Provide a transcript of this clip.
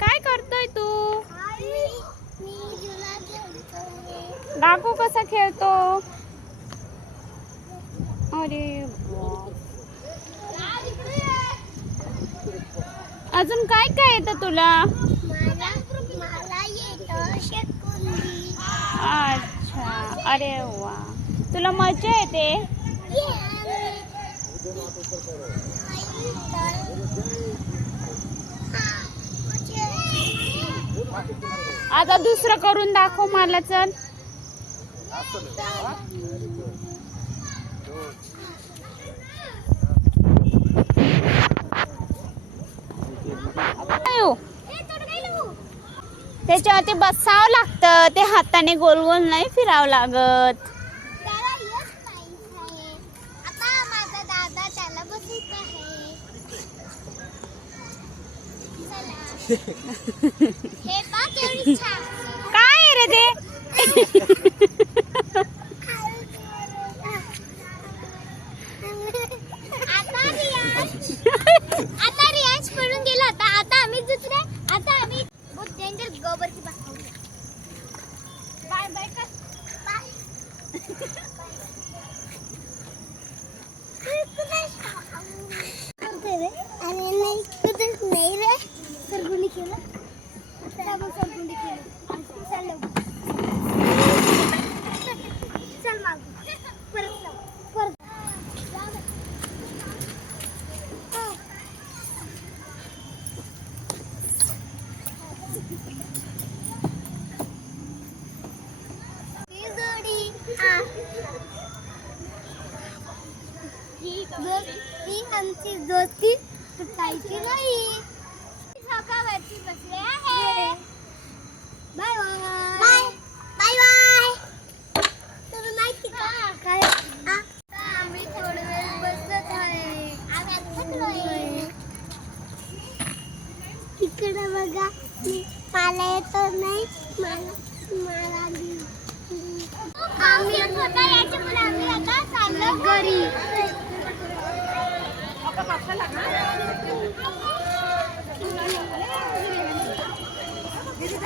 काय करतोय तू? डाकू कसा खेळतो? अरे अजून काय काय येतं तुला? अच्छा, अरे वा, तुला मजा येते. आता दुसरं करून दाखव मला. चल त्याच्यावरती बसावं लागतं, ते हाताने गोल गोल नाही फिरावं लागत. काय रे ते? आता रियाज पडून गेला होता. आता आम्ही दुसरे, आता आम्ही बहुत डेंजर गोबर की बात करूया. बाय बाय कर. बाय. करते रे. अरे नाही कुठेच नाही रे. सरगुंडी केलं. आता सरगुंडी केलं. चल लवकर. चल माग. परत जाऊ. परत. ही आमची दोस्ती तुटायची नाही. सकाळवरती बसले आहे. Bye bye bye bye. तुम्ही माहिती का काय? आम्ही थोडे वेळ बसत आहे. आम्ही थकलोय. इकडे बघा, मला येतो नाही. मला आम्ही होता याच्यामुळे आम्ही आता चाललो घरी. दीदी